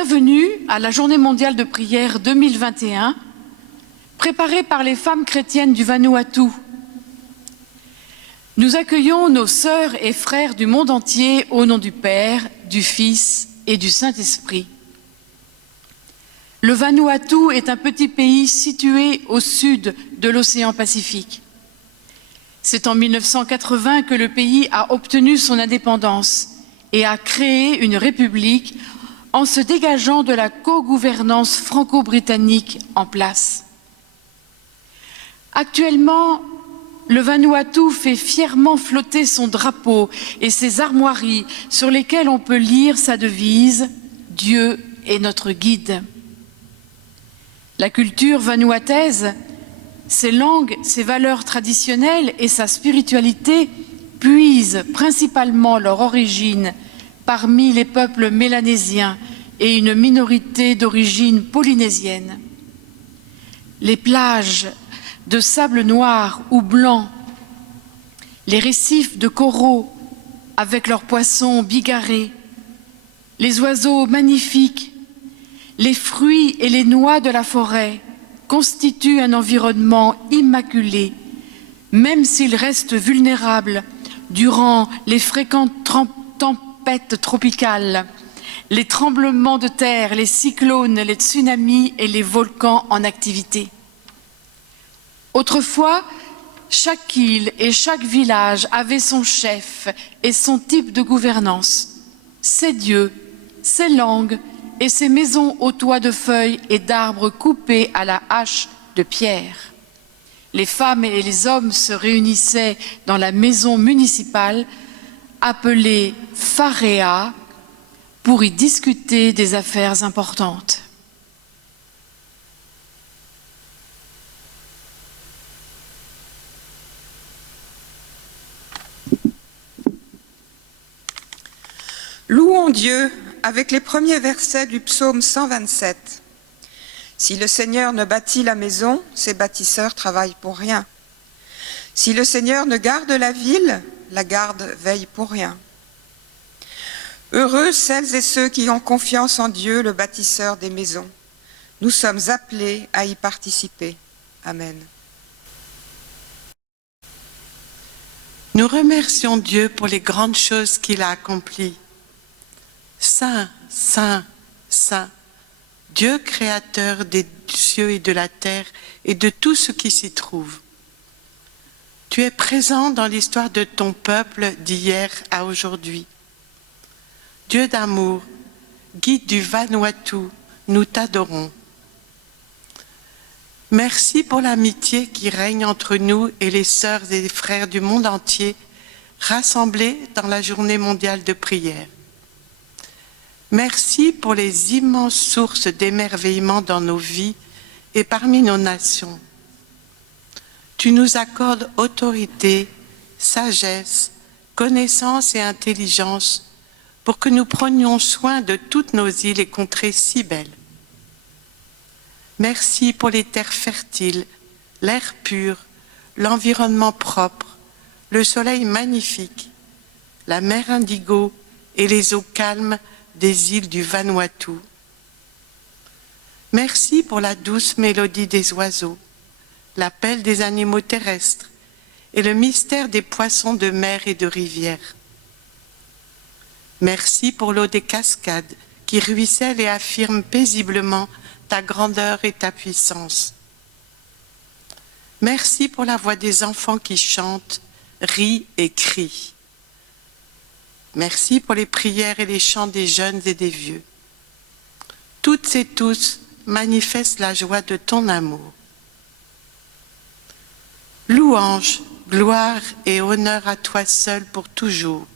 Bienvenue à la Journée mondiale de prière 2021, préparée par les femmes chrétiennes du Vanuatu. Nous accueillons nos sœurs et frères du monde entier au nom du Père, du Fils et du Saint-Esprit. Le Vanuatu est un petit pays situé au sud de l'océan Pacifique. C'est en 1980 que le pays a obtenu son indépendance et a créé une république en se dégageant de la co-gouvernance franco-britannique en place. Actuellement, le Vanuatu fait fièrement flotter son drapeau et ses armoiries sur lesquelles on peut lire sa devise « Dieu est notre guide ». La culture vanuataise, ses langues, ses valeurs traditionnelles et sa spiritualité puisent principalement leur origine parmi les peuples mélanésiens et une minorité d'origine polynésienne. Les plages de sable noir ou blanc, les récifs de coraux avec leurs poissons bigarrés, les oiseaux magnifiques, les fruits et les noix de la forêt constituent un environnement immaculé, même s'il reste vulnérable durant les fréquentes tempêtes tropicales, les tremblements de terre, les cyclones, les tsunamis et les volcans en activité. Autrefois, chaque île et chaque village avait son chef et son type de gouvernance, ses dieux, ses langues et ses maisons aux toits de feuilles et d'arbres coupés à la hache de pierre. Les femmes et les hommes se réunissaient dans la maison municipale appelée Wharea pour y discuter des affaires importantes. Louons Dieu avec les premiers versets du psaume 127. Si le Seigneur ne bâtit la maison, ses bâtisseurs travaillent pour rien. Si le Seigneur ne garde la ville, la garde veille pour rien. Heureux celles et ceux qui ont confiance en Dieu, le bâtisseur des maisons. Nous sommes appelés à y participer. Amen. Nous remercions Dieu pour les grandes choses qu'il a accomplies. Saint, Saint, Saint, Dieu créateur des cieux et de la terre et de tout ce qui s'y trouve. Tu es présent dans l'histoire de ton peuple d'hier à aujourd'hui. Dieu d'amour, guide du Vanuatu, nous t'adorons. Merci pour l'amitié qui règne entre nous et les sœurs et les frères du monde entier, rassemblés dans la journée mondiale de prière. Merci pour les immenses sources d'émerveillement dans nos vies et parmi nos nations. Tu nous accordes autorité, sagesse, connaissance et intelligence pour que nous prenions soin de toutes nos îles et contrées si belles. Merci pour les terres fertiles, l'air pur, l'environnement propre, le soleil magnifique, la mer indigo et les eaux calmes des îles du Vanuatu. Merci pour la douce mélodie des oiseaux, l'appel des animaux terrestres et le mystère des poissons de mer et de rivière. Merci pour l'eau des cascades qui ruisselle et affirme paisiblement ta grandeur et ta puissance. Merci pour la voix des enfants qui chantent, rient et crient. Merci pour les prières et les chants des jeunes et des vieux. Toutes et tous manifestent la joie de ton amour. Louange, gloire et honneur à toi seul pour toujours.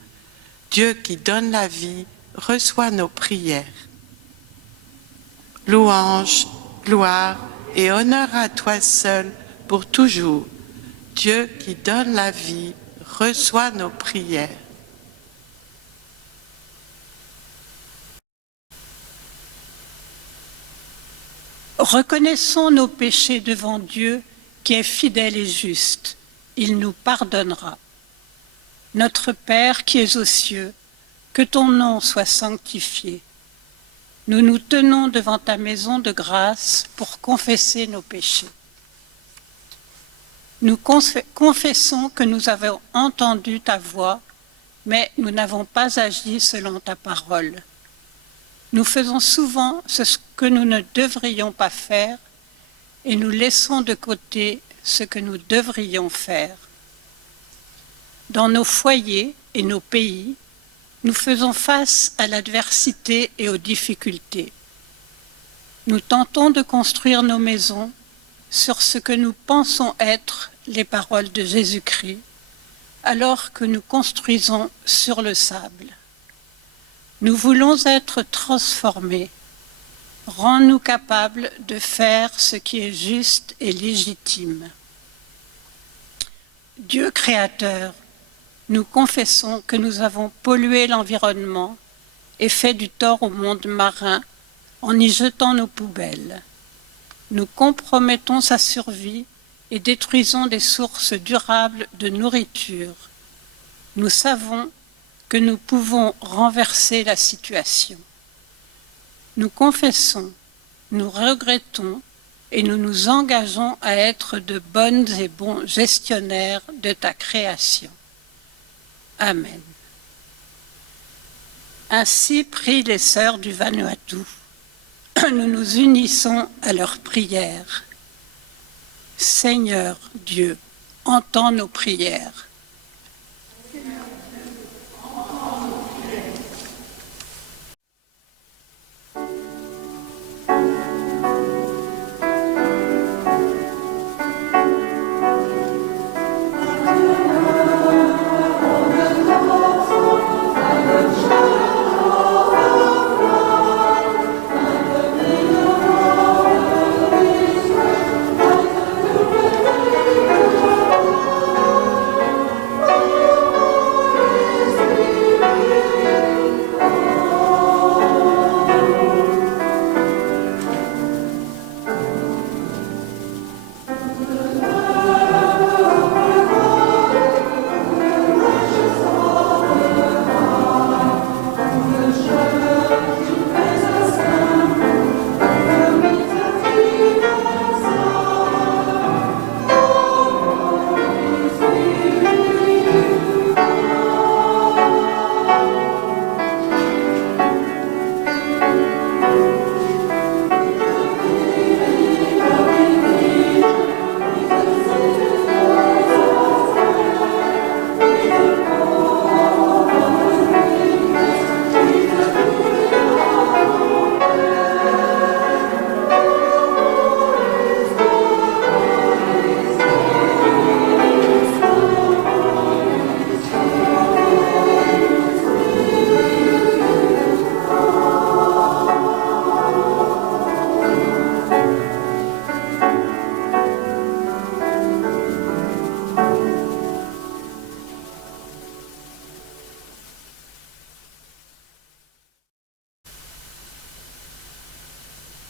Dieu qui donne la vie, reçoit nos prières. Louange, gloire et honneur à toi seul pour toujours. Dieu qui donne la vie, reçoit nos prières. Reconnaissons nos péchés devant Dieu qui est fidèle et juste. Il nous pardonnera. Notre Père qui es aux cieux, que ton nom soit sanctifié. Nous nous tenons devant ta maison de grâce pour confesser nos péchés. Nous confessons que nous avons entendu ta voix, mais nous n'avons pas agi selon ta parole. Nous faisons souvent ce que nous ne devrions pas faire et nous laissons de côté ce que nous devrions faire. Dans nos foyers et nos pays, nous faisons face à l'adversité et aux difficultés. Nous tentons de construire nos maisons sur ce que nous pensons être les paroles de Jésus-Christ, alors que nous construisons sur le sable. Nous voulons être transformés. Rends-nous capables de faire ce qui est juste et légitime. Dieu créateur, nous confessons que nous avons pollué l'environnement et fait du tort au monde marin en y jetant nos poubelles. Nous compromettons sa survie et détruisons des sources durables de nourriture. Nous savons que nous pouvons renverser la situation. Nous confessons, nous regrettons et nous nous engageons à être de bonnes et bons gestionnaires de ta création. Amen. Ainsi prient les sœurs du Vanuatu. Nous nous unissons à leurs prières. Seigneur Dieu, entends nos prières.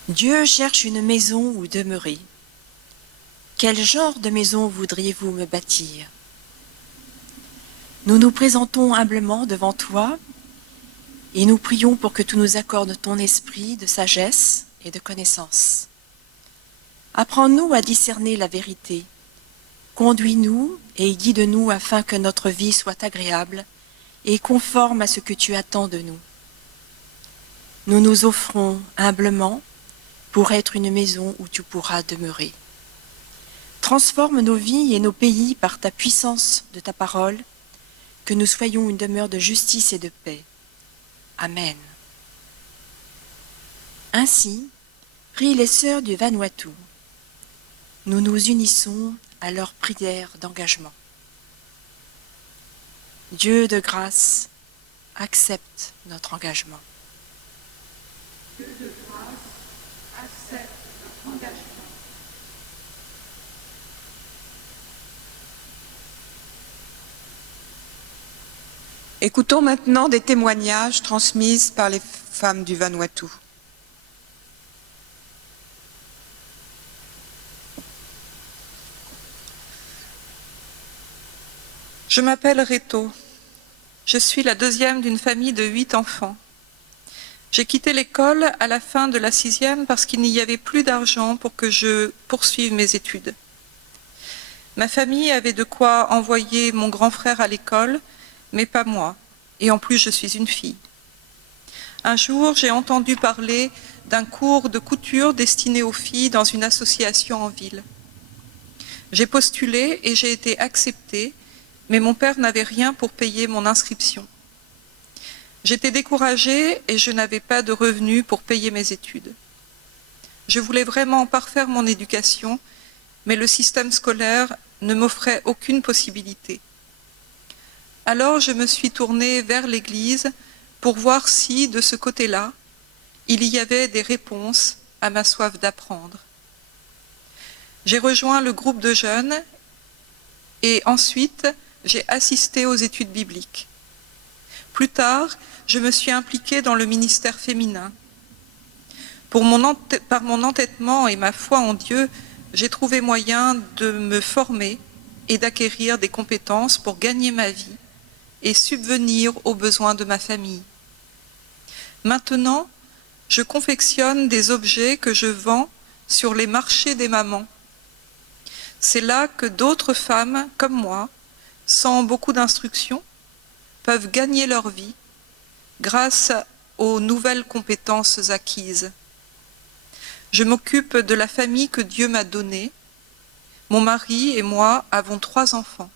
Dieu cherche une maison où demeurer. Quel genre de maison voudriez-vous me bâtir? Nous nous présentons humblement devant toi et nous prions pour que tu nous accordes ton esprit de sagesse et de connaissance. Apprends-nous à discerner la vérité. Conduis-nous et guide-nous afin que notre vie soit agréable et conforme à ce que tu attends de nous. Nous nous offrons humblement pour être une maison où tu pourras demeurer. Transforme nos vies et nos pays par ta puissance de ta parole, que nous soyons une demeure de justice et de paix. Amen. Ainsi, prient les sœurs du Vanuatu. Nous nous unissons à leur prière d'engagement. Dieu de grâce, accepte notre engagement. Dieu de grâce, accepte notre engagement. Écoutons maintenant des témoignages transmis par les femmes du Vanuatu. Je m'appelle Reto. Je suis la deuxième d'une famille de 8 enfants. J'ai quitté l'école à la fin de la 6e parce qu'il n'y avait plus d'argent pour que je poursuive mes études. Ma famille avait de quoi envoyer mon grand frère à l'école, mais pas moi, et en plus je suis une fille. Un jour, j'ai entendu parler d'un cours de couture destiné aux filles dans une association en ville. J'ai postulé et j'ai été acceptée, mais mon père n'avait rien pour payer mon inscription. J'étais découragée et je n'avais pas de revenus pour payer mes études. Je voulais vraiment parfaire mon éducation, mais le système scolaire ne m'offrait aucune possibilité. Alors je me suis tournée vers l'Église pour voir si, de ce côté-là, il y avait des réponses à ma soif d'apprendre. J'ai rejoint le groupe de jeunes et ensuite j'ai assisté aux études bibliques. Plus tard, je me suis impliquée dans le ministère féminin. Par mon entêtement et ma foi en Dieu, j'ai trouvé moyen de me former et d'acquérir des compétences pour gagner ma vie et subvenir aux besoins de ma famille. Maintenant, je confectionne des objets que je vends sur les marchés des mamans. C'est là que d'autres femmes, comme moi, sans beaucoup d'instruction, peuvent gagner leur vie grâce aux nouvelles compétences acquises. Je m'occupe de la famille que Dieu m'a donnée. Mon mari et moi avons 3 enfants.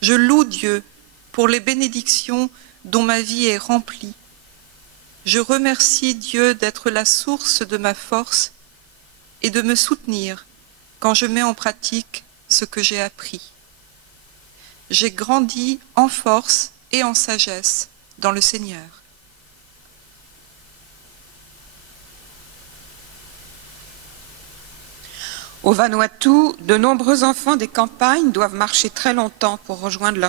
Je loue Dieu pour les bénédictions dont ma vie est remplie. Je remercie Dieu d'être la source de ma force et de me soutenir quand je mets en pratique ce que j'ai appris. J'ai grandi en force et en sagesse dans le Seigneur. Au Vanuatu, de nombreux enfants des campagnes doivent marcher très longtemps pour rejoindre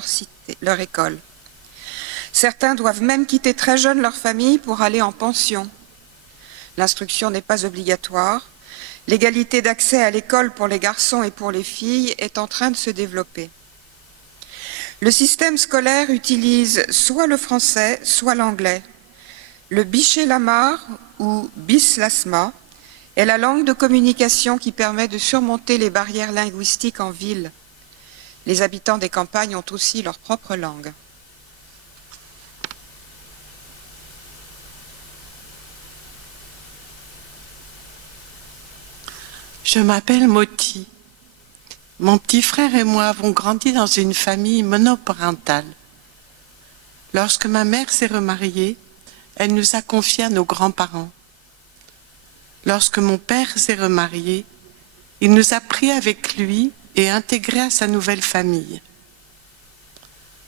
leur école. Certains doivent même quitter très jeunes leur famille pour aller en pension. L'instruction n'est pas obligatoire. L'égalité d'accès à l'école pour les garçons et pour les filles est en train de se développer. Le système scolaire utilise soit le français, soit l'anglais. Le Biché-Lamar ou Bislasma est la langue de communication qui permet de surmonter les barrières linguistiques en ville. Les habitants des campagnes ont aussi leur propre langue. Je m'appelle Moti. Mon petit frère et moi avons grandi dans une famille monoparentale. Lorsque ma mère s'est remariée, elle nous a confiés à nos grands-parents. Lorsque mon père s'est remarié, il nous a pris avec lui et intégrés à sa nouvelle famille.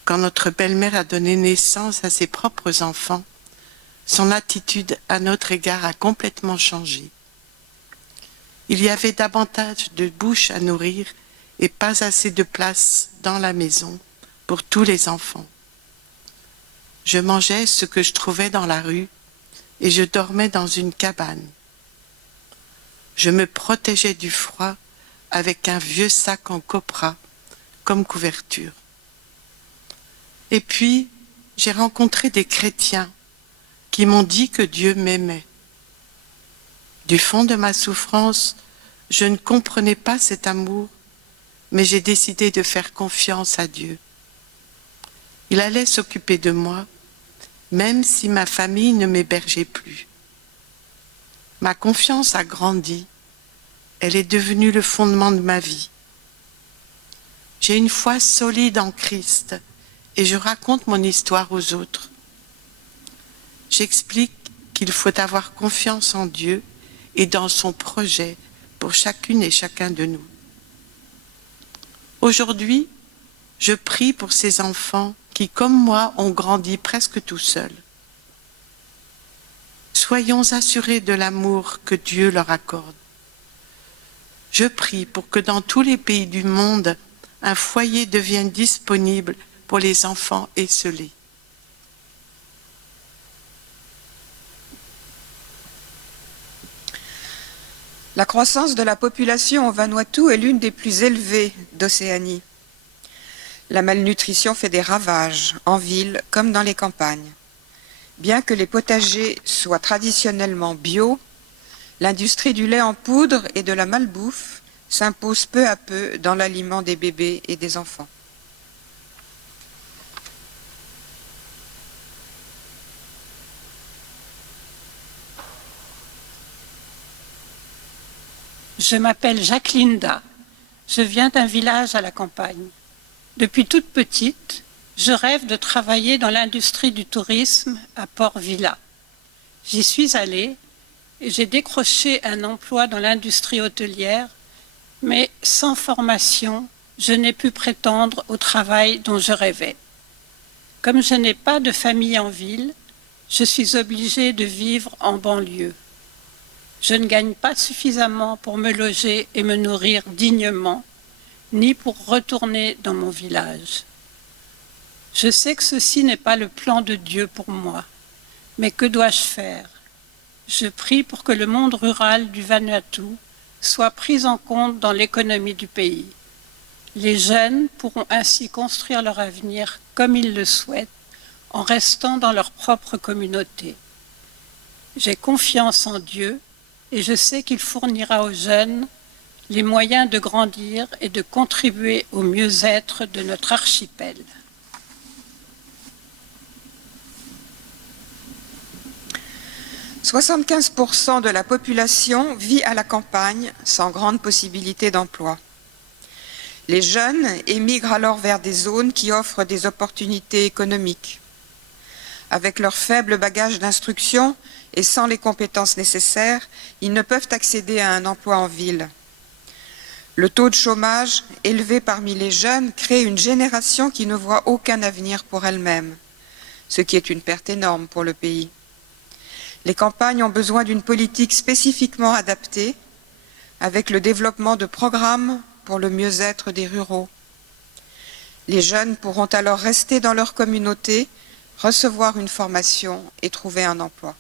Quand notre belle-mère a donné naissance à ses propres enfants, son attitude à notre égard a complètement changé. Il y avait davantage de bouches à nourrir et pas assez de place dans la maison pour tous les enfants. Je mangeais ce que je trouvais dans la rue et je dormais dans une cabane. Je me protégeais du froid avec un vieux sac en copra comme couverture. Et puis, j'ai rencontré des chrétiens qui m'ont dit que Dieu m'aimait. Du fond de ma souffrance, je ne comprenais pas cet amour, mais j'ai décidé de faire confiance à Dieu. Il allait s'occuper de moi, même si ma famille ne m'hébergeait plus. Ma confiance a grandi, elle est devenue le fondement de ma vie. J'ai une foi solide en Christ et je raconte mon histoire aux autres. J'explique qu'il faut avoir confiance en Dieu et dans son projet pour chacune et chacun de nous. Aujourd'hui, je prie pour ces enfants qui, comme moi, ont grandi presque tout seuls. Soyons assurés de l'amour que Dieu leur accorde. Je prie pour que dans tous les pays du monde, un foyer devienne disponible pour les enfants esseulés. La croissance de la population au Vanuatu est l'une des plus élevées d'Océanie. La malnutrition fait des ravages, en ville comme dans les campagnes. Bien que les potagers soient traditionnellement bio, l'industrie du lait en poudre et de la malbouffe s'impose peu à peu dans l'aliment des bébés et des enfants. Je m'appelle Jacqueline Da. Je viens d'un village à la campagne. Depuis toute petite, je rêve de travailler dans l'industrie du tourisme à Port-Vila. J'y suis allée et j'ai décroché un emploi dans l'industrie hôtelière, mais sans formation, je n'ai pu prétendre au travail dont je rêvais. Comme je n'ai pas de famille en ville, je suis obligée de vivre en banlieue. Je ne gagne pas suffisamment pour me loger et me nourrir dignement, ni pour retourner dans mon village. Je sais que ceci n'est pas le plan de Dieu pour moi, mais que dois-je faire? Je prie pour que le monde rural du Vanuatu soit pris en compte dans l'économie du pays. Les jeunes pourront ainsi construire leur avenir comme ils le souhaitent, en restant dans leur propre communauté. J'ai confiance en Dieu et je sais qu'il fournira aux jeunes les moyens de grandir et de contribuer au mieux-être de notre archipel. « 75% de la population vit à la campagne sans grande possibilité d'emploi. Les jeunes émigrent alors vers des zones qui offrent des opportunités économiques. Avec leur faible bagage d'instruction et sans les compétences nécessaires, ils ne peuvent accéder à un emploi en ville. Le taux de chômage élevé parmi les jeunes crée une génération qui ne voit aucun avenir pour elle-même, ce qui est une perte énorme pour le pays. Les campagnes ont besoin d'une politique spécifiquement adaptée, avec le développement de programmes pour le mieux-être des ruraux. Les jeunes pourront alors rester dans leur communauté, recevoir une formation et trouver un emploi.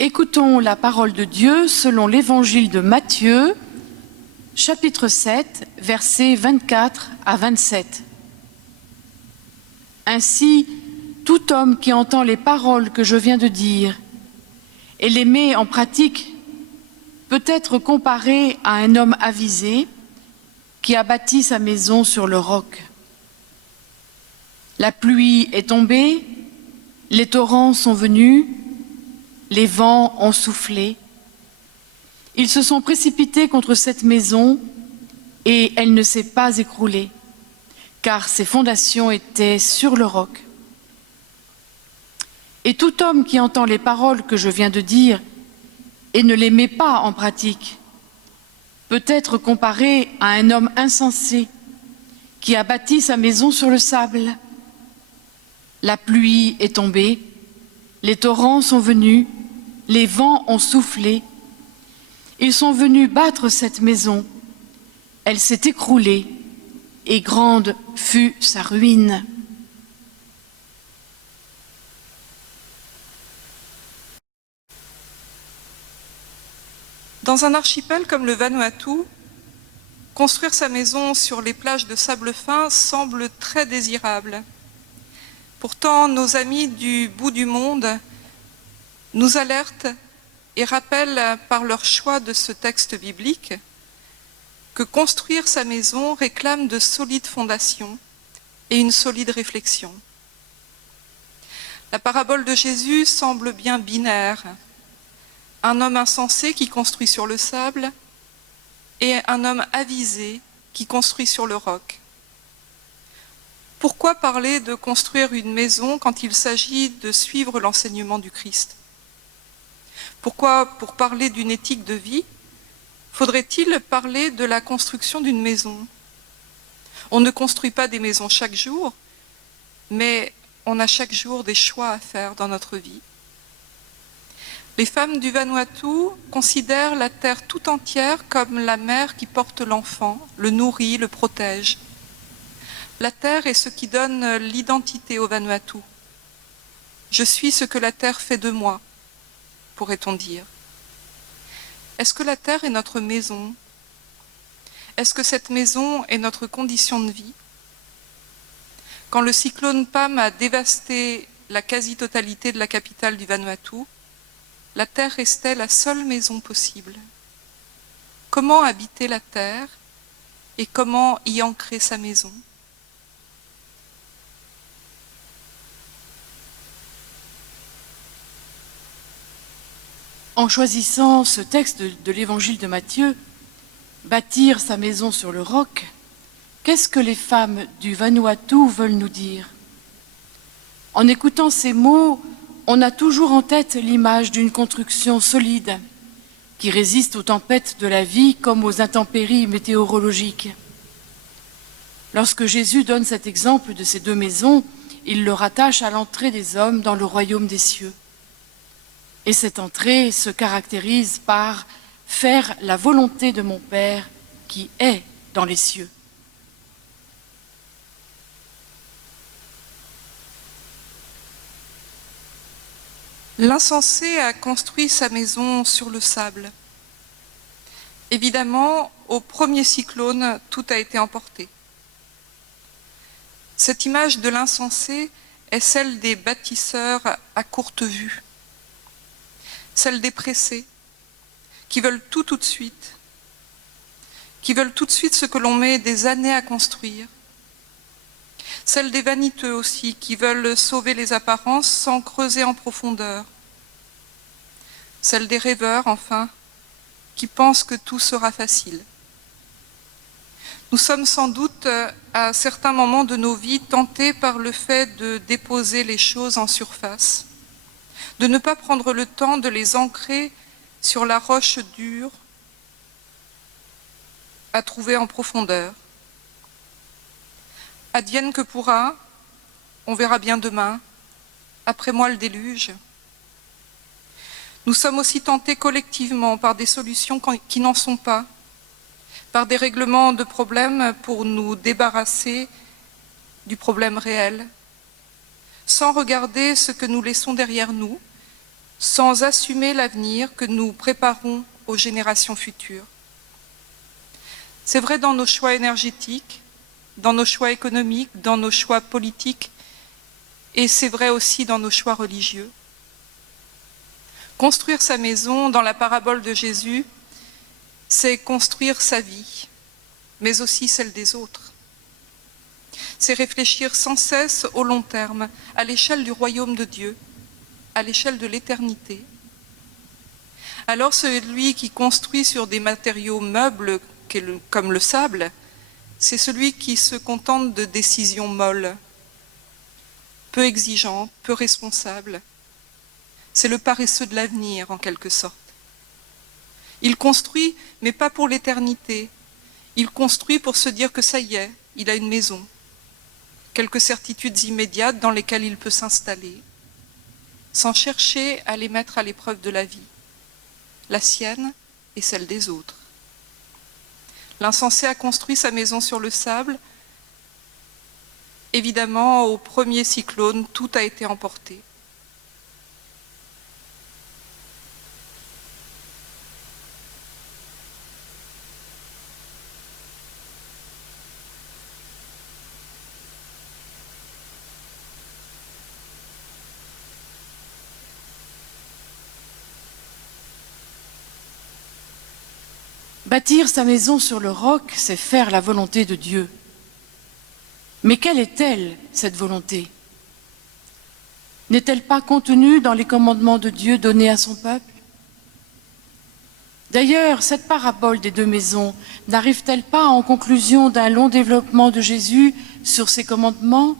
Écoutons la parole de Dieu selon l'évangile de Matthieu, chapitre 7, versets 24 à 27. Ainsi, tout homme qui entend les paroles que je viens de dire et les met en pratique peut être comparé à un homme avisé qui a bâti sa maison sur le roc. La pluie est tombée, les torrents sont venus, les vents ont soufflé. Ils se sont précipités contre cette maison et elle ne s'est pas écroulée, car ses fondations étaient sur le roc. Et tout homme qui entend les paroles que je viens de dire et ne les met pas en pratique peut être comparé à un homme insensé qui a bâti sa maison sur le sable. La pluie est tombée, les torrents sont venus, les vents ont soufflé. Ils sont venus battre cette maison. Elle s'est écroulée et grande fut sa ruine. Dans un archipel comme le Vanuatu, construire sa maison sur les plages de sable fin semble très désirable. Pourtant, nos amis du bout du monde nous alertent et rappellent par leur choix de ce texte biblique que construire sa maison réclame de solides fondations et une solide réflexion. La parabole de Jésus semble bien binaire. Un homme insensé qui construit sur le sable et un homme avisé qui construit sur le roc. Pourquoi parler de construire une maison quand il s'agit de suivre l'enseignement du Christ? Pourquoi, pour parler d'une éthique de vie, faudrait-il parler de la construction d'une maison? On ne construit pas des maisons chaque jour, mais on a chaque jour des choix à faire dans notre vie. Les femmes du Vanuatu considèrent la terre tout entière comme la mère qui porte l'enfant, le nourrit, le protège. La terre est ce qui donne l'identité au Vanuatu. Je suis ce que la terre fait de moi, pourrait-on dire. Est-ce que la terre est notre maison? Est-ce que cette maison est notre condition de vie? Quand le cyclone Pam a dévasté la quasi-totalité de la capitale du Vanuatu, la terre restait la seule maison possible. Comment habiter la terre et comment y ancrer sa maison? En choisissant ce texte de l'évangile de Matthieu, bâtir sa maison sur le roc, qu'est-ce que les femmes du Vanuatu veulent nous dire? En écoutant ces mots, on a toujours en tête l'image d'une construction solide qui résiste aux tempêtes de la vie comme aux intempéries météorologiques. Lorsque Jésus donne cet exemple de ces deux maisons, il le rattache à l'entrée des hommes dans le royaume des cieux. Et cette entrée se caractérise par faire la volonté de mon Père qui est dans les cieux. L'insensé a construit sa maison sur le sable. Évidemment, au premier cyclone, tout a été emporté. Cette image de l'insensé est celle des bâtisseurs à courte vue, celle des pressés, qui veulent tout de suite, ce que l'on met des années à construire, celle des vaniteux aussi, qui veulent sauver les apparences sans creuser en profondeur, celle des rêveurs, enfin, qui pensent que tout sera facile. Nous sommes sans doute, à certains moments de nos vies, tentés par le fait de déposer les choses en surface, de ne pas prendre le temps de les ancrer sur la roche dure à trouver en profondeur. Advienne que pourra, on verra bien demain, après moi le déluge. Nous sommes aussi tentés collectivement par des solutions qui n'en sont pas, par des règlements de problèmes pour nous débarrasser du problème réel, sans regarder ce que nous laissons derrière nous sans assumer l'avenir que nous préparons aux générations futures. C'est vrai dans nos choix énergétiques, dans nos choix économiques, dans nos choix politiques, et c'est vrai aussi dans nos choix religieux. Construire sa maison, dans la parabole de Jésus, c'est construire sa vie, mais aussi celle des autres. C'est réfléchir sans cesse au long terme, à l'échelle du royaume de Dieu, à l'échelle de l'éternité. Alors celui qui construit sur des matériaux meubles comme le sable, c'est celui qui se contente de décisions molles, peu exigeantes, peu responsables. C'est le paresseux de l'avenir, en quelque sorte. Il construit, mais pas pour l'éternité. Il construit pour se dire que ça y est, il a une maison, quelques certitudes immédiates dans lesquelles il peut s'installer, sans chercher à les mettre à l'épreuve de la vie, la sienne et celle des autres. L'insensé a construit sa maison sur le sable. Évidemment, au premier cyclone, tout a été emporté. Bâtir sa maison sur le roc, c'est faire la volonté de Dieu. Mais quelle est-elle, cette volonté? N'est-elle pas contenue dans les commandements de Dieu donnés à son peuple? D'ailleurs, cette parabole des deux maisons n'arrive-t-elle pas en conclusion d'un long développement de Jésus sur ses commandements,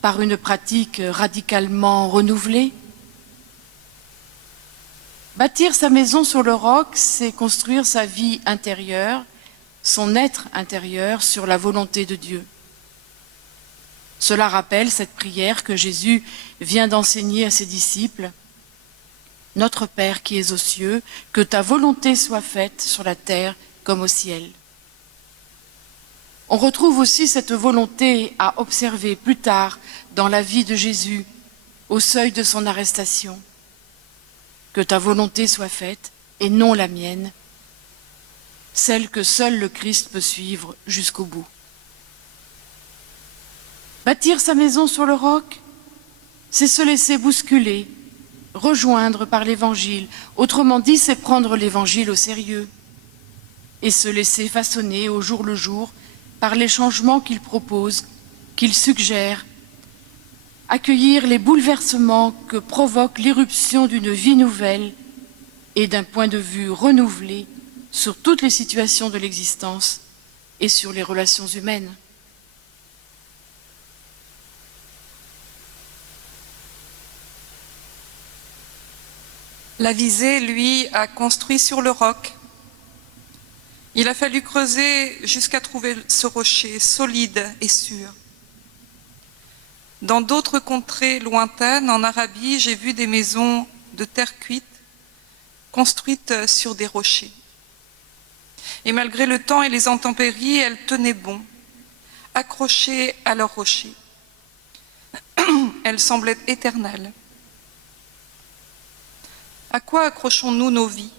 par une pratique radicalement renouvelée? Bâtir sa maison sur le roc, c'est construire sa vie intérieure, son être intérieur sur la volonté de Dieu. Cela rappelle cette prière que Jésus vient d'enseigner à ses disciples. « Notre Père qui es aux cieux, que ta volonté soit faite sur la terre comme au ciel. » On retrouve aussi cette volonté à observer plus tard dans la vie de Jésus, au seuil de son arrestation. Que ta volonté soit faite, et non la mienne, celle que seul le Christ peut suivre jusqu'au bout. Bâtir sa maison sur le roc, c'est se laisser bousculer, rejoindre par l'Évangile, autrement dit, c'est prendre l'Évangile au sérieux, et se laisser façonner au jour le jour par les changements qu'il propose, qu'il suggère, accueillir les bouleversements que provoque l'irruption d'une vie nouvelle et d'un point de vue renouvelé sur toutes les situations de l'existence et sur les relations humaines. La visée, lui, a construit sur le roc. Il a fallu creuser jusqu'à trouver ce rocher solide et sûr. Dans d'autres contrées lointaines, en Arabie, j'ai vu des maisons de terre cuite construites sur des rochers. Et malgré le temps et les intempéries, elles tenaient bon, accrochées à leurs rochers. Elles semblaient éternelles. À quoi accrochons-nous nos vies?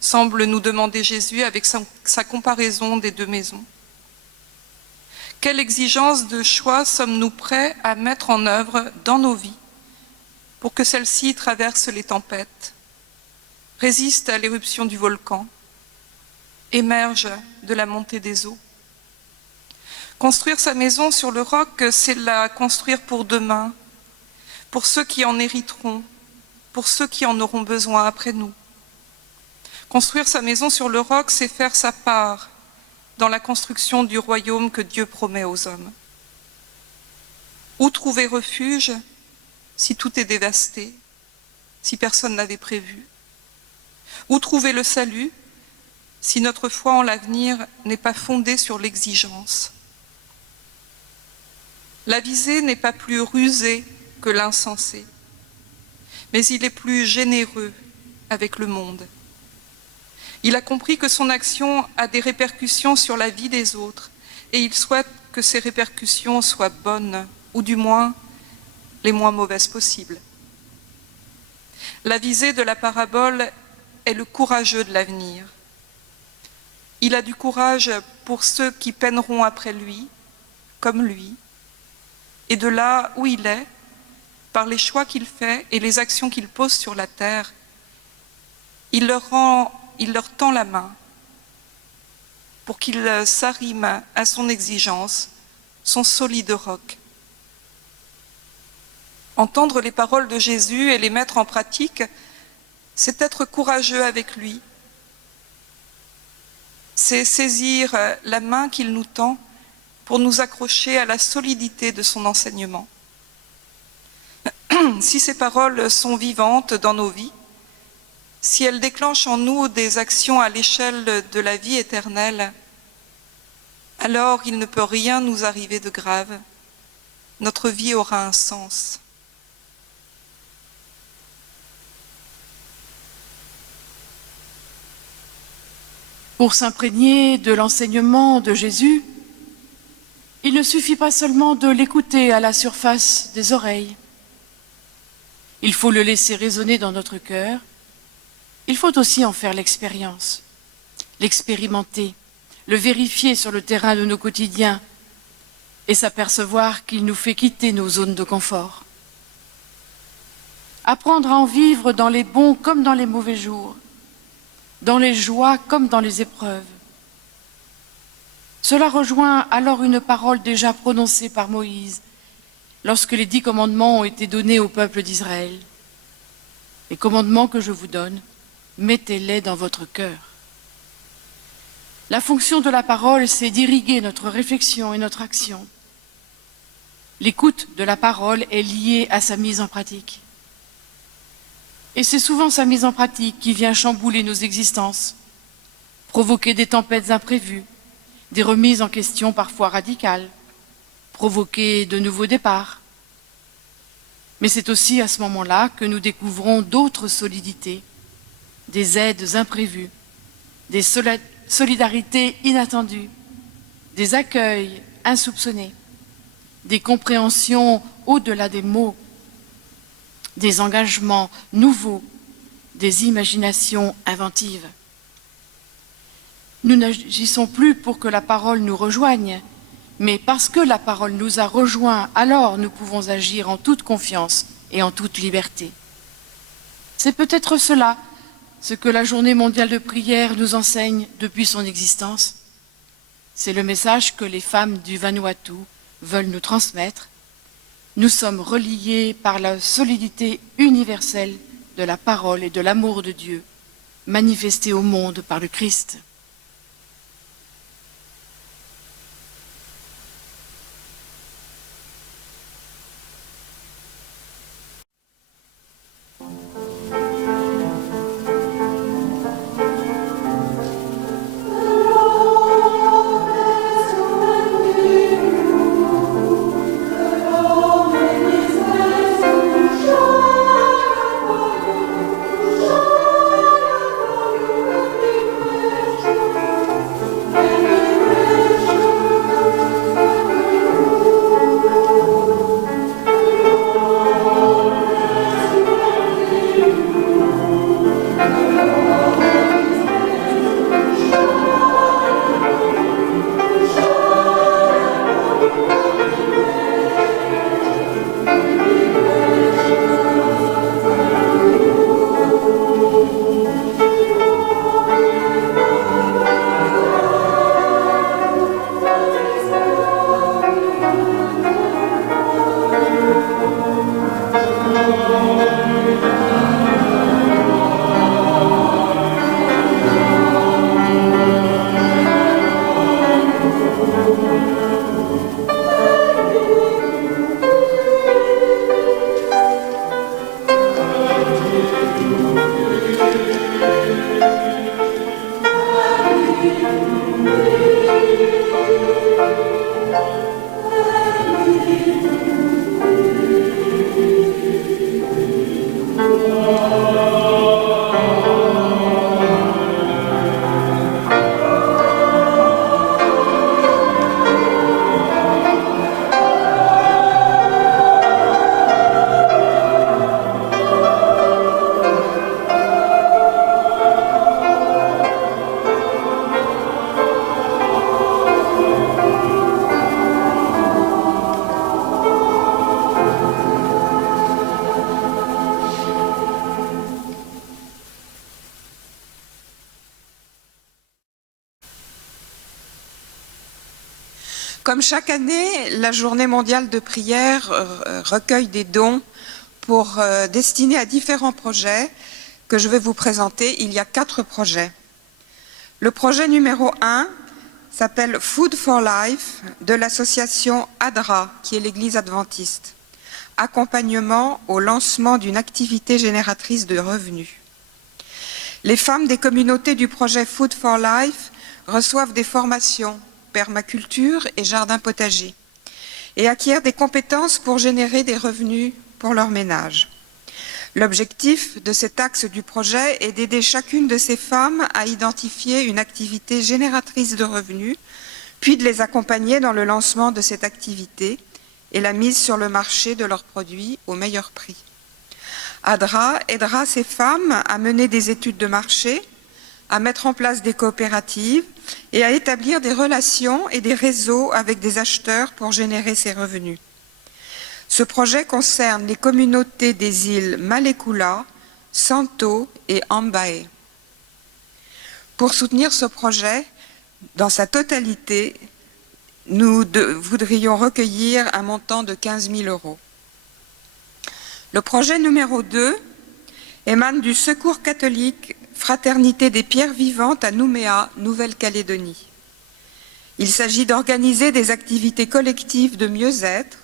Semble nous demander Jésus avec sa comparaison des deux maisons. Quelle exigence de choix sommes-nous prêts à mettre en œuvre dans nos vies pour que celles-ci traversent les tempêtes, résistent à l'éruption du volcan, émergent de la montée des eaux? Construire sa maison sur le roc, c'est la construire pour demain, pour ceux qui en hériteront, pour ceux qui en auront besoin après nous. Construire sa maison sur le roc, c'est faire sa part dans la construction du royaume que Dieu promet aux hommes. Où trouver refuge si tout est dévasté, si personne n'avait prévu? Où trouver le salut si notre foi en l'avenir n'est pas fondée sur l'exigence? L'avisé n'est pas plus rusé que l'insensé, mais il est plus généreux avec le monde. Il a compris que son action a des répercussions sur la vie des autres et il souhaite que ces répercussions soient bonnes, ou du moins les moins mauvaises possibles. La visée de la parabole est le courageux de l'avenir. Il a du courage pour ceux qui peineront après lui, comme lui, et de là où il est, par les choix qu'il fait et les actions qu'il pose sur la terre, il leur tend la main pour qu'ils s'arriment à son exigence, son solide roc. Entendre les paroles de Jésus et les mettre en pratique, c'est être courageux avec lui. C'est saisir la main qu'il nous tend pour nous accrocher à la solidité de son enseignement. Si ces paroles sont vivantes dans nos vies, si elles déclenchent en nous des actions à l'échelle de la vie éternelle, alors il ne peut rien nous arriver de grave. Notre vie aura un sens. Pour s'imprégner de l'enseignement de Jésus, il ne suffit pas seulement de l'écouter à la surface des oreilles. Il faut le laisser résonner dans notre cœur. Il faut aussi en faire l'expérience, l'expérimenter, le vérifier sur le terrain de nos quotidiens et s'apercevoir qu'il nous fait quitter nos zones de confort. Apprendre à en vivre dans les bons comme dans les mauvais jours, dans les joies comme dans les épreuves. Cela rejoint alors une parole déjà prononcée par Moïse lorsque les 10 commandements ont été donnés au peuple d'Israël. Les commandements que je vous donne, mettez-les dans votre cœur. La fonction de la parole, c'est d'irriguer notre réflexion et notre action. L'écoute de la parole est liée à sa mise en pratique. Et c'est souvent sa mise en pratique qui vient chambouler nos existences, provoquer des tempêtes imprévues, des remises en question parfois radicales, provoquer de nouveaux départs. Mais c'est aussi à ce moment-là que nous découvrons d'autres solidités, des aides imprévues, des solidarités inattendues, des accueils insoupçonnés, des compréhensions au-delà des mots, des engagements nouveaux, des imaginations inventives. Nous n'agissons plus pour que la parole nous rejoigne, mais parce que la parole nous a rejoints, alors nous pouvons agir en toute confiance et en toute liberté. C'est peut-être cela, ce que la Journée mondiale de prière nous enseigne depuis son existence. C'est le message que les femmes du Vanuatu veulent nous transmettre. Nous sommes reliés par la solidité universelle de la parole et de l'amour de Dieu, manifesté au monde par le Christ. Comme chaque année, la Journée mondiale de prière recueille des dons destinés à différents projets que je vais vous présenter. Il y a 4 projets. Le projet numéro 1 s'appelle Food for Life de l'association ADRA, qui est l'Église adventiste. Accompagnement au lancement d'une activité génératrice de revenus. Les femmes des communautés du projet Food for Life reçoivent des formations permaculture et jardin potager et acquièrent des compétences pour générer des revenus pour leur ménage. L'objectif de cet axe du projet est d'aider chacune de ces femmes à identifier une activité génératrice de revenus, puis de les accompagner dans le lancement de cette activité et la mise sur le marché de leurs produits au meilleur prix. ADRA aidera ces femmes à mener des études de marché, à mettre en place des coopératives et à établir des relations et des réseaux avec des acheteurs pour générer ces revenus. Ce projet concerne les communautés des îles Malekula, Santo et Ambae. Pour soutenir ce projet, dans sa totalité, nous voudrions recueillir un montant de 15 000 €. Le projet numéro 2 émane du Secours catholique Fraternité des Pierres Vivantes à Nouméa, Nouvelle-Calédonie. Il s'agit d'organiser des activités collectives de mieux-être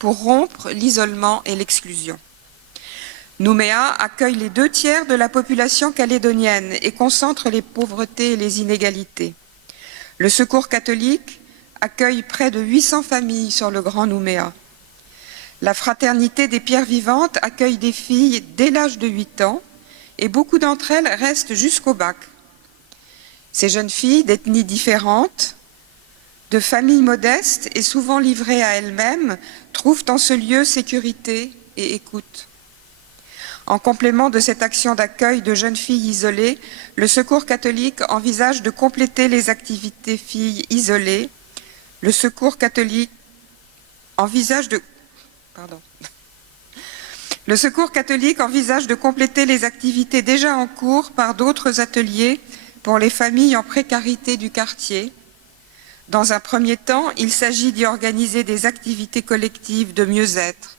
pour rompre l'isolement et l'exclusion. Nouméa accueille les 2/3 de la population calédonienne et concentre les pauvretés et les inégalités. Le Secours catholique accueille près de 800 familles sur le Grand Nouméa. La Fraternité des Pierres Vivantes accueille des filles dès l'âge de 8 ans et beaucoup d'entre elles restent jusqu'au bac. Ces jeunes filles d'ethnies différentes, de familles modestes et souvent livrées à elles-mêmes, trouvent en ce lieu sécurité et écoute. En complément de cette action d'accueil de jeunes filles isolées, le Secours catholique envisage de compléter les activités filles isolées. Le Secours catholique envisage de compléter les activités déjà en cours par d'autres ateliers pour les familles en précarité du quartier. Dans un premier temps, il s'agit d'y organiser des activités collectives de mieux-être,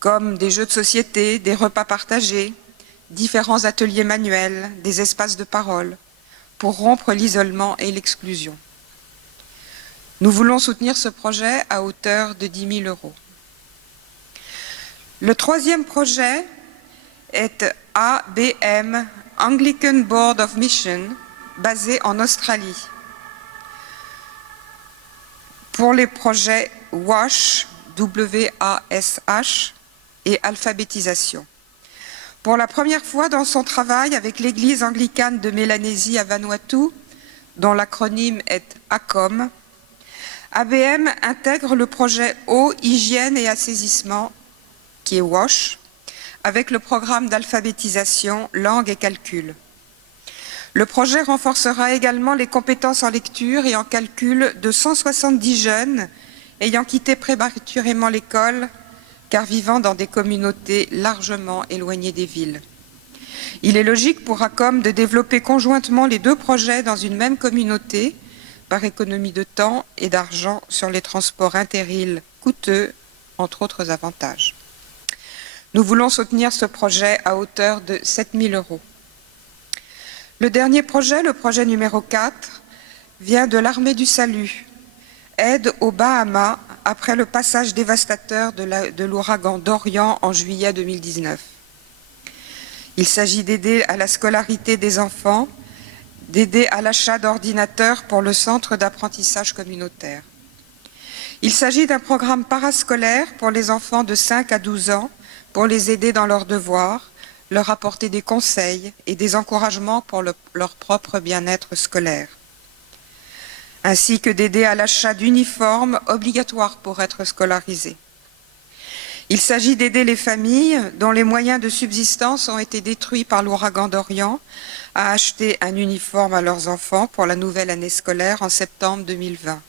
comme des jeux de société, des repas partagés, différents ateliers manuels, des espaces de parole, pour rompre l'isolement et l'exclusion. Nous voulons soutenir ce projet à hauteur de 10 000 €. Le troisième projet est ABM, Anglican Board of Mission, basé en Australie, pour les projets WASH, W-A-S-H, et alphabétisation. Pour la première fois dans son travail avec l'Église anglicane de Mélanésie à Vanuatu, dont l'acronyme est ACOM, ABM intègre le projet Eau, Hygiène et Assaisissement, qui est WASH, avec le programme d'alphabétisation Langue et Calcul. Le projet renforcera également les compétences en lecture et en calcul de 170 jeunes ayant quitté prématurément l'école car vivant dans des communautés largement éloignées des villes. Il est logique pour ACOM de développer conjointement les 2 projets dans une même communauté par économie de temps et d'argent sur les transports inter-îles coûteux, entre autres avantages. Nous voulons soutenir ce projet à hauteur de 7 000 €. Le dernier projet, le projet numéro 4, vient de l'Armée du Salut, aide aux Bahamas après le passage dévastateur de l'ouragan Dorian en juillet 2019. Il s'agit d'aider à la scolarité des enfants, d'aider à l'achat d'ordinateurs pour le centre d'apprentissage communautaire. Il s'agit d'un programme parascolaire pour les enfants de 5 à 12 ans pour les aider dans leurs devoirs, leur apporter des conseils et des encouragements pour leur propre bien-être scolaire, ainsi que d'aider à l'achat d'uniformes obligatoires pour être scolarisés. Il s'agit d'aider les familles dont les moyens de subsistance ont été détruits par l'ouragan Dorian à acheter un uniforme à leurs enfants pour la nouvelle année scolaire en septembre 2020.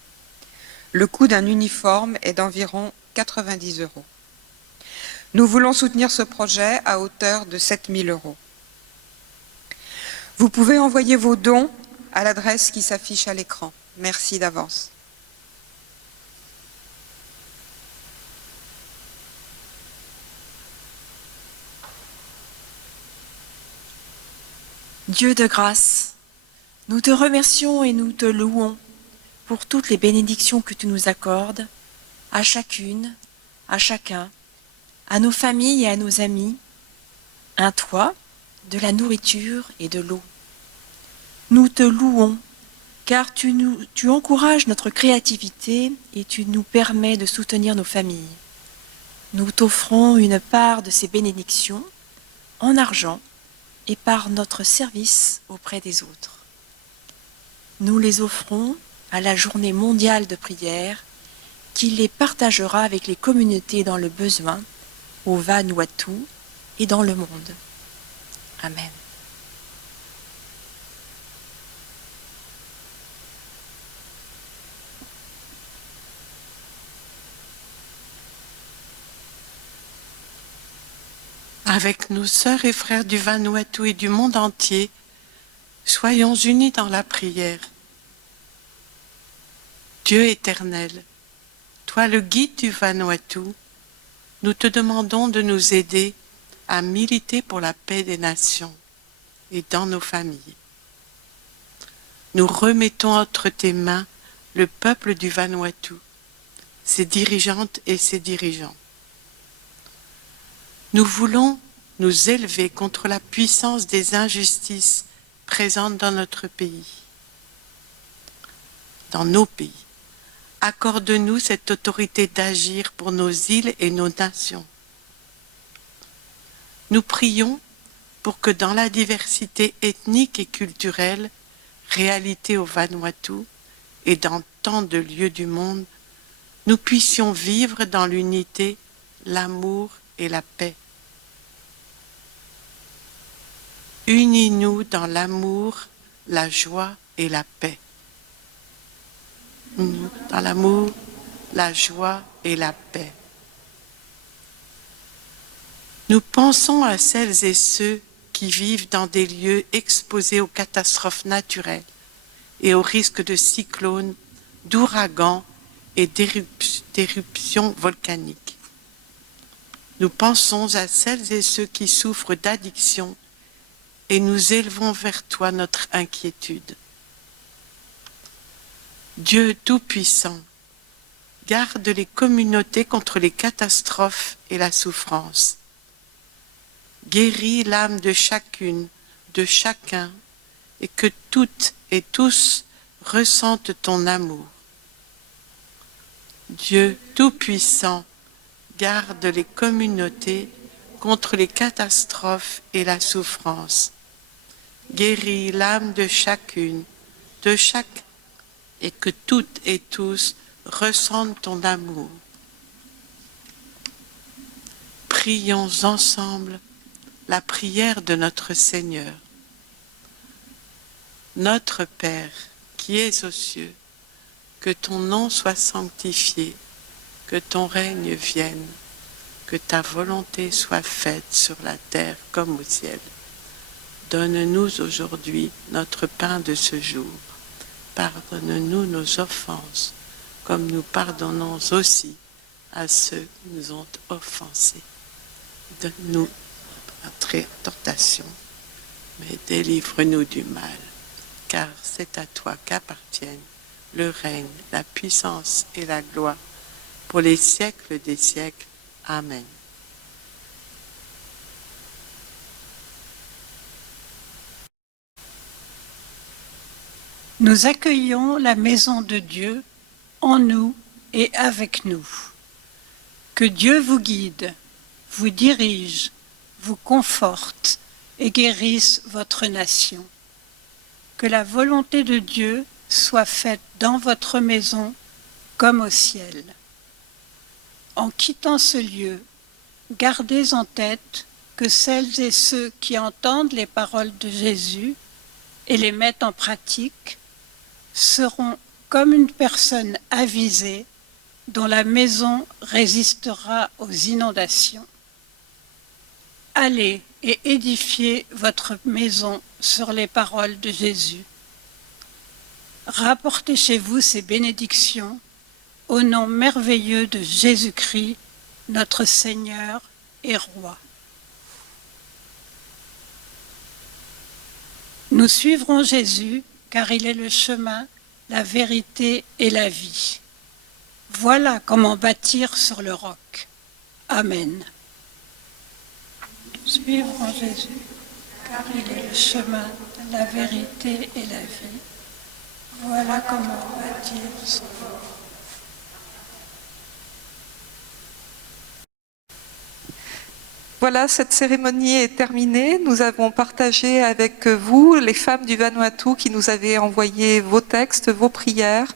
Le coût d'un uniforme est d'environ 90 €. Nous voulons soutenir ce projet à hauteur de 7 000 €. Vous pouvez envoyer vos dons à l'adresse qui s'affiche à l'écran. Merci d'avance. Dieu de grâce, nous te remercions et nous te louons pour toutes les bénédictions que tu nous accordes, à chacune, à chacun, à nos familles et à nos amis, un toit, de la nourriture et de l'eau. Nous te louons, car tu encourages notre créativité et tu nous permets de soutenir nos familles. Nous t'offrons une part de ces bénédictions en argent et par notre service auprès des autres. Nous les offrons à la journée mondiale de prière qui les partagera avec les communautés dans le besoin au Vanuatu et dans le monde. Amen. Avec nos sœurs et frères du Vanuatu et du monde entier, soyons unis dans la prière. Dieu éternel, toi le guide du Vanuatu, nous te demandons de nous aider à militer pour la paix des nations et dans nos familles. Nous remettons entre tes mains le peuple du Vanuatu, ses dirigeantes et ses dirigeants. Nous voulons nous élever contre la puissance des injustices présentes dans notre pays, dans nos pays. Accorde-nous cette autorité d'agir pour nos îles et nos nations. Nous prions pour que dans la diversité ethnique et culturelle, réalité au Vanuatu et dans tant de lieux du monde, nous puissions vivre dans l'unité, l'amour et la paix. Unis-nous dans l'amour, la joie et la paix. Unis-nous dans l'amour, la joie et la paix. Nous pensons à celles et ceux qui vivent dans des lieux exposés aux catastrophes naturelles et aux risques de cyclones, d'ouragans et d'éruptions volcaniques. Nous pensons à celles et ceux qui souffrent d'addiction et nous élevons vers toi notre inquiétude. Dieu Tout-Puissant, garde les communautés contre les catastrophes et la souffrance. Guéris l'âme de chacune, de chacun, et que toutes et tous ressentent ton amour. Dieu Tout-Puissant, garde les communautés contre les catastrophes et la souffrance. Guéris l'âme de chacune, de chacun, et que toutes et tous ressentent ton amour. Prions ensemble la prière de notre Seigneur. Notre Père, qui es aux cieux, que ton nom soit sanctifié, que ton règne vienne, que ta volonté soit faite sur la terre comme au ciel. Donne-nous aujourd'hui notre pain de ce jour. Pardonne-nous nos offenses, comme nous pardonnons aussi à ceux qui nous ont offensés. Donne-nous entrer en tentation, mais délivre-nous du mal, car c'est à toi qu'appartiennent le règne, la puissance et la gloire pour les siècles des siècles. Amen. Nous accueillons la maison de Dieu en nous et avec nous. Que Dieu vous guide, vous dirige, vous conforte et guérisse votre nation. Que la volonté de Dieu soit faite dans votre maison comme au ciel. En quittant ce lieu, gardez en tête que celles et ceux qui entendent les paroles de Jésus et les mettent en pratique seront comme une personne avisée dont la maison résistera aux inondations. Allez et édifiez votre maison sur les paroles de Jésus. Rapportez chez vous ces bénédictions au nom merveilleux de Jésus-Christ, notre Seigneur et Roi. Nous suivrons Jésus car il est le chemin, la vérité et la vie. Voilà comment bâtir sur le roc. Amen. Nous suivrons Jésus car il est le chemin, la vérité et la vie. Voilà comment bâtir sur le roc. Voilà, cette cérémonie est terminée. Nous avons partagé avec vous, les femmes du Vanuatu, qui nous avez envoyé vos textes, vos prières,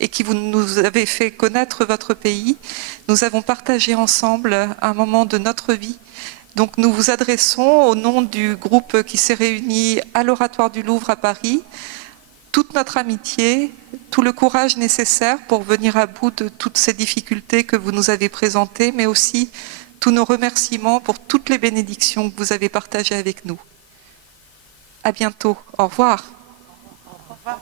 et qui nous avez fait connaître votre pays. Nous avons partagé ensemble un moment de notre vie. Donc nous vous adressons, au nom du groupe qui s'est réuni à l'Oratoire du Louvre à Paris, toute notre amitié, tout le courage nécessaire pour venir à bout de toutes ces difficultés que vous nous avez présentées, mais aussi tous nos remerciements pour toutes les bénédictions que vous avez partagées avec nous. À bientôt. Au revoir. Au revoir.